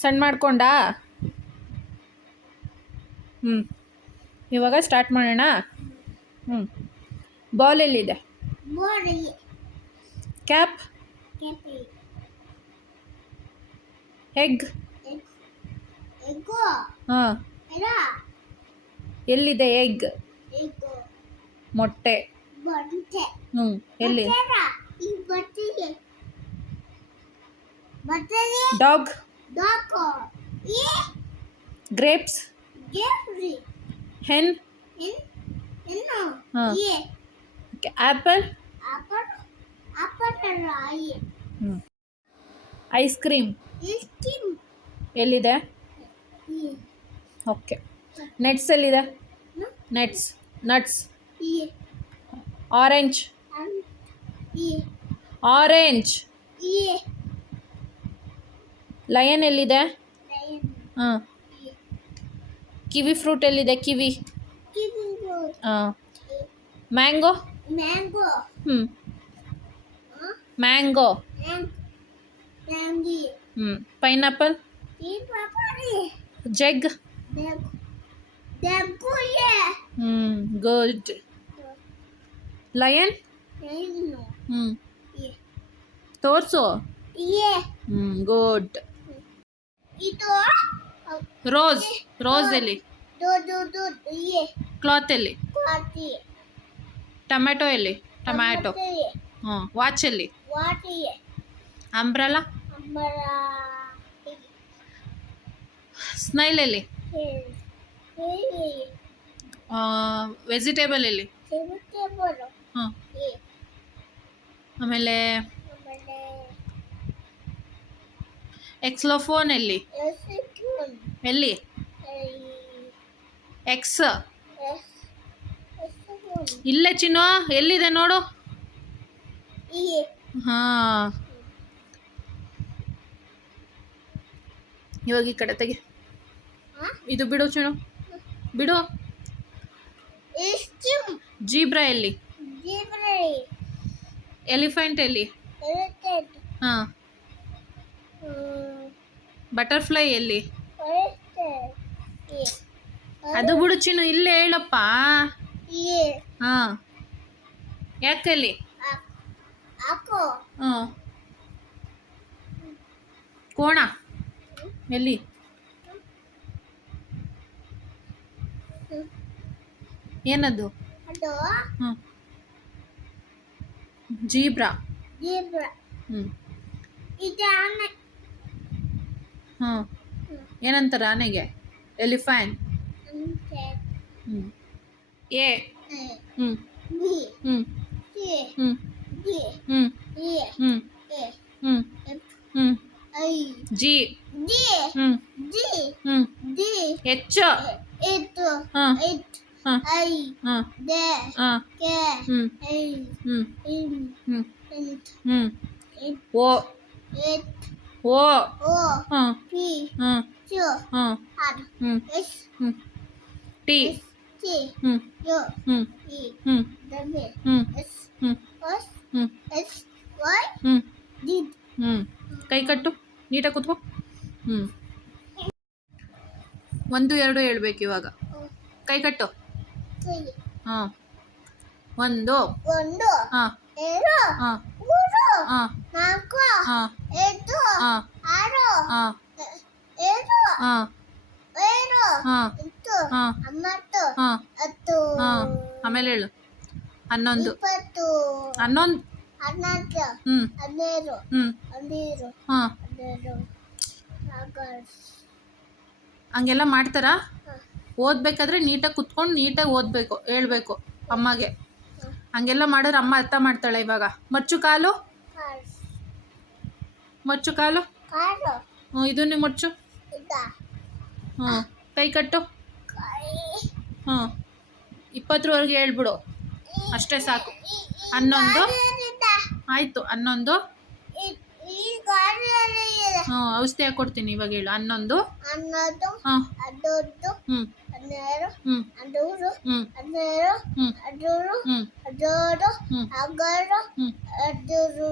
ಸಣ್ಣ ಮಾಡ್ಕೊಂಡಾ? ಹ್ಞೂ ಇವಾಗ ಸ್ಟಾರ್ಟ್ ಮಾಡೋಣ? ಹ್ಞೂ ಬಾಲ್ ಎಲ್ಲಿದೆ? ಕ್ಯಾಪ್ ಎಗ್ ಎಗೋ ಹಾಂ. ಎಲ್ಲಿದೆ ಎಗ್ ಮೊಟ್ಟೆ. ಹ್ಞೂ ಎಲ್ಲಿ? ಡಾಗ್ ಗ್ರೇಪ್ಸ್ ಹೆನ್ ಆ್ಯಪಲ್ ರಾಯಿ ಹ್ಞೂ ಐಸ್ ಕ್ರೀಮ್ ಎಲ್ಲಿದೆ? ಓಕೆ ನೆಟ್ಸ್ ಎಲ್ಲಿದೆ? Nets nuts orange orange lion ಎಲ್ಲಿದೆ? ಹಾಂ. ಕಿವಿ ಫ್ರೂಟ್ ಎಲ್ಲಿದೆ? ಕಿವಿ ಹಾಂ. ಮ್ಯಾಂಗೋ ಮ್ಯಾಂಗೋ ಹ್ಞೂ ಮ್ಯಾಂಗೋ ಹ್ಞೂ ಪೈನಾಪಲ್ ಜಗ್ ಹ್ಞೂ ಗುಡ್ ಲಯನ್ ಹ್ಞೂ ತೋರಿಸು ಹ್ಞೂ ಗುಡ್ ಇದು ರೋಸ್ ರೋಸ್ ಎಲ್ಲಿ ಕ್ಲಾತ್ ಎಲ್ಲಿ ಟೊಮ್ಯಾಟೊ ಟೊಮೆಟೊ ಎಲ್ಲಿ ಟೊಮ್ಯಾಟೊ ಹ್ಞೂ. ವಾಚ್ ಎಲ್ಲಿ ಅಂಬ್ರಲ್ಲ ಸ್ನೈಲ್ ಎಲ್ಲಿ ವೆಜಿಟೇಬಲ್ ಎಲ್ಲಿ ಹ್ಞೂ. ಹಾಂ ಆಮೇಲೆ ಎಕ್ಸ್ಲೋಫೋನ್ ಎಲ್ಲಿ ಎಲ್ಲಿ ಎಕ್ಸ್ ಇಲ್ಲ ಚಿನ್ನು ಎಲ್ಲಿದೆ ನೋಡು. ಈ ಹಾಂ. ಇವಾಗ ಈ ಕಡೆ ತೆಗೆ. ಹಾ? ಇದು ಬಿಡು ಚಿನ್ನು. ಬಿಡು. ಜೀಬ್ರಾ ಎಲ್ಲಿ? ಜಿಬ್ರೈ ಎಲಿಫೆಂಟ್ ಎಲ್ಲಿ? ಹಾಂ. ಬಟರ್ಫ್ಲೈ ಎಲ್ಲಿ? ಅದು ಬಿಡು ಚಿನ್ನು ಇಲ್ಲೇ ಹೇಳಪ್ಪ. ಹಾ. ಯಾಕೆಲ್ಲಿ ಕೋಣ. ಎಲ್ಲಿ? ಏನದು? ಜೀಬ್ರಾ. ಹ್ಮ್ ಹ್ಞೂ. ಹಾಂ ಏನಂತಾರೆ ಆನೆಗೆ ಎಲಿಫ್ಯಾಂಟ್ ಹ್ಞೂ ಎ ಹ್ಞೂ ಹ್ಞೂ ಹ್ಞೂ ಹ್ಞೂ ಹ್ಞೂ ಹ್ಞೂ ಹ್ಞೂ ಜಿ ಹ್ಞೂ ಹ್ಞೂ ಇಟ್ ಹಾಂ ಹಾಂ ಹಾಂ ಹಾಂ ಹ್ಞೂ ಹ್ಞೂ ಹ್ಞೂ ಹ್ಞೂ ಓ ಓ ಹಾಂ ಹಾಂ ಹಾಂ ಹ್ಞೂ ಎಸ್ ಹ್ಞೂ ಟಿ ಹ್ಞೂ ಹ್ಞೂ ಹ್ಞೂ ಹ್ಞೂ ಎಸ್ ಹ್ಞೂ ಹ್ಞೂ ಹ್ಞೂ ಹ್ಞೂ ಕೈ ಕಟ್ಟು. ನೀಟಾಗಿ ಕೂತ್ಕೋ. ಹ್ಞೂ ಒಂದು ಎರಡು ಹೇಳ್ಬೇಕು ಇವಾಗ. ಕೈ ಕಟ್ಟು. ಹಾಂ ಒಂದು. ಒಂದು. ಹಾಂ. ಹಾಂ. ಮೂರು ಹಾಂ ನಾಲ್ಕು ಹಾಂ ಐದು ಹಾಂ ಆರು ಹಾಂ ಏಳು ಹಾಂ ಏಳು ಹಾಂ ಎಂಟು ಹಾಂ ಒಂಬತ್ತು ಹಾಂ ಹತ್ತು ಹಾಂ ಆಮೇಲೆ ಹೇಳು. ಹನ್ನೊಂದು. ಇಪ್ಪತ್ತು ಹನ್ನೊಂದು. ಹನ್ನೊಂದು ಹ್ಞೂ ಹನ್ನೆರಡು ಹ್ಞೂ ಹದಿನೈದು ಹಾಂ ಹನ್ನೆರಡು ಹಂಗೆಲ್ಲ ಮಾಡ್ತಾರಾ? ಓದ್ಬೇಕಾದ್ರೆ ನೀಟಾಗಿ ಕುತ್ಕೊಂಡು ನೀಟಾಗಿ ಓದಬೇಕು ಹೇಳ್ಬೇಕು ಅಮ್ಮಗೆ. ಹಂಗೆಲ್ಲ ಮಾಡಿದ್ರೆ ಅಮ್ಮ ಅರ್ಥ ಮಾಡ್ತಾಳೆ ಇವಾಗ. ಮಚ್ಚು ಕಾಲು? ಮಚ್ಚು ಕಾಲು? ಹ್ಞೂ ಇದನ್ನೇ ಮಚ್ಚು? ಹ ಹ್ಞೂ ಕೈ ಕಟ್ಟು? ಹ್ಞೂ ಇಪ್ಪತ್ತರವರೆಗೆ ಹೇಳ್ಬಿಡು. ಅಷ್ಟೇ ಸಾಕು. ಹನ್ನೊಂದು? ಆಯಿತು ಹನ್ನೊಂದು? ಹ್ಞೂ ಔಷಧಿ ಹಾಕ್ಕೊಡ್ತೀನಿ ಇವಾಗ ಹೇಳು. ಹನ್ನೊಂದು? ಹಾಂ ಹ್ಞೂ ಹನ್ನೆರಡು ಹನ್ನೆರಡು ಹದಿಮೂರು ಹದಿನೇಳು ಹನ್ನೆರಡು ಹದಿಮೂರು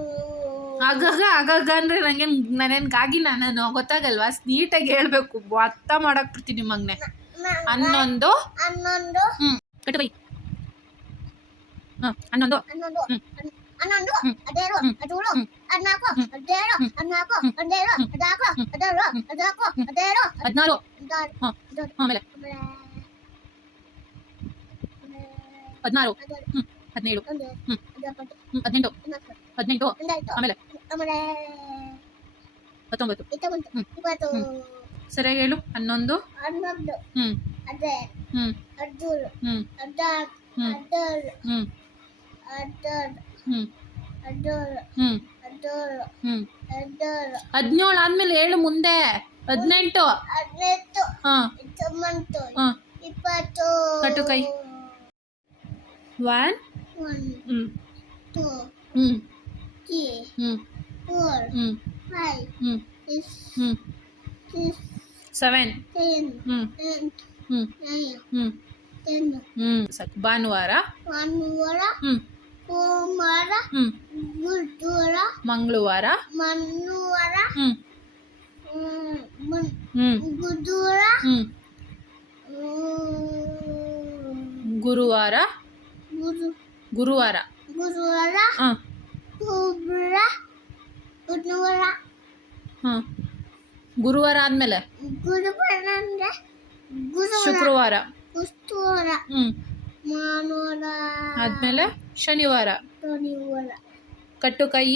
ಆಗಾಗ ಆಗಾಗ ಅಂದ್ರೆ ನಂಗೆ ನನಗಾಗಿ ನಾನು ಗೊತ್ತಾಗಲ್ವಾ? ನೀಟಾಗಿ ಹೇಳ್ಬೇಕು. ಅರ್ಥ ಮಾಡಕ್ ಬಿಡ್ತೀನಿ ಮಗ್ನೆ ಹನ್ನೊಂದು. ಹನ್ನೊಂದು. ಹ್ಮ್. ಕಟ್ಟ ಬೈ. ಹನ್ನೊಂದು. ಹನ್ನೊಂದು. ಹನ್ನೊಂದು. ಹನ್ನೊಂದು ಹದಿನಾಲ್ಕು ಹದಿನೇಳು. ಹದಿಮೂರು. ಹದಿನಾಲ್ಕು. ಹದಿನೇಳು. ಹದಿನಾಲ್ಕು. ಹದಿನೇಳು ಹದಿನಾಲ್ಕು ಹದಿನೇಳು ಹದಿನಾಲ್ಕು ಹದಿನೇಳು ಹದಿನಾರು. ಹದಿನಾರು. ಆಮೇಲೆ ಆಮೇಲೆ ಹದಿನಾರು. ಹದಿನೇಳು. ಹ್ಮ್ ಹದಿನೆಂಟು. ಹದಿನೆಂಟು. ಆಮೇಲೆ? ಹತ್ತೊಂಬತ್ತು. ಹ್ಮ್. ಸರಿಯಾಗಿ ಹೇಳು. ಹನ್ನೊಂದು. ಹ್ಮ್. ಹದಿಮೂರು. ಹ್ಮ್. ಹದಿನಾಲ್ಕು. ಹ್ಮ್. ಹದಿನೇಳು ಆದ್ಮೇಲೆ ಹೇಳು ಮುಂದೆ. ಹದಿನೆಂಟು. ಹದಿನೆಂಟು. ಕಟ್ಟು ಕೈ. one one hmm two hmm three hmm four hmm five hmm six hmm six seven ten hmm ಎಂಟ್ ಹ್ಮ್ ನೈನ್ ಹ್ಮ್ ಟೆನ್ ಹ್ಮ್ ಸಾಕು ಭಾನುವಾರ ಭಾನುವಾರ ಹ್ಮ್ ಸೋಮವಾರ ಹ್ಮ್ ಬುಧವಾರ ಮಂಗಳವಾರ ಮನುವಾರ ಹ್ಮ್ ಹ್ಮ್, ಮುನ್- ಹ್ಮ್ ಬುಧವಾರ ಹ್ಮ್ ಹ್ಮ್, ಗುರುವಾರ ಗುರು ಗುರುವಾರ ಗುರುವಾರ ಹಾಂ ಶುಕ್ರವಾರ ಬುಧವಾರ ಹಾಂ ಗುರುವಾರ ಆದಮೇಲೆ ಗುರುವಾರ ಅಂದ್ರೆ ಗುರುವಾರ ಶುಕ್ರವಾರ ಶುಕ್ರವಾರ ಹ್ಞೂ ಭಾನುವಾರ ಆದಮೇಲೆ ಶನಿವಾರ ಶನಿವಾರ ಕಟ್ಟು ಕೈ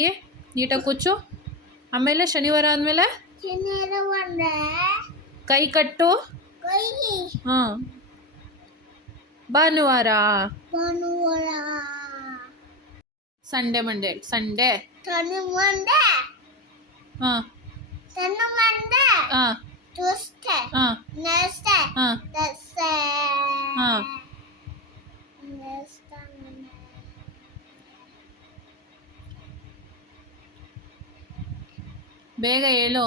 ನೀಟಾಗಿ ಕುಚ್ಚು ಆಮೇಲೆ ಶನಿವಾರ ಆದಮೇಲೆ ಶನಿವಾರ ಅಂದ್ರೆ ಕೈ ಕಟ್ಟು ಕೈ ಹಾಂ ಭಾನುವಾರ. ಭಾನುವಾರ. Sunday Monday. ಸಂಡೇ. ಶನಿ ಮಂಡೆ. ಹಾ. ಶನಿ ಮಂಡೆ. ಹಾ. ಟ್ಯೂಸ್ಡೇ ಹಾ. ನೆಕ್ಸ್ಟೇ ಹಾ. Thursday. ಹಾ. ಬೇಗ ಹೇಳು.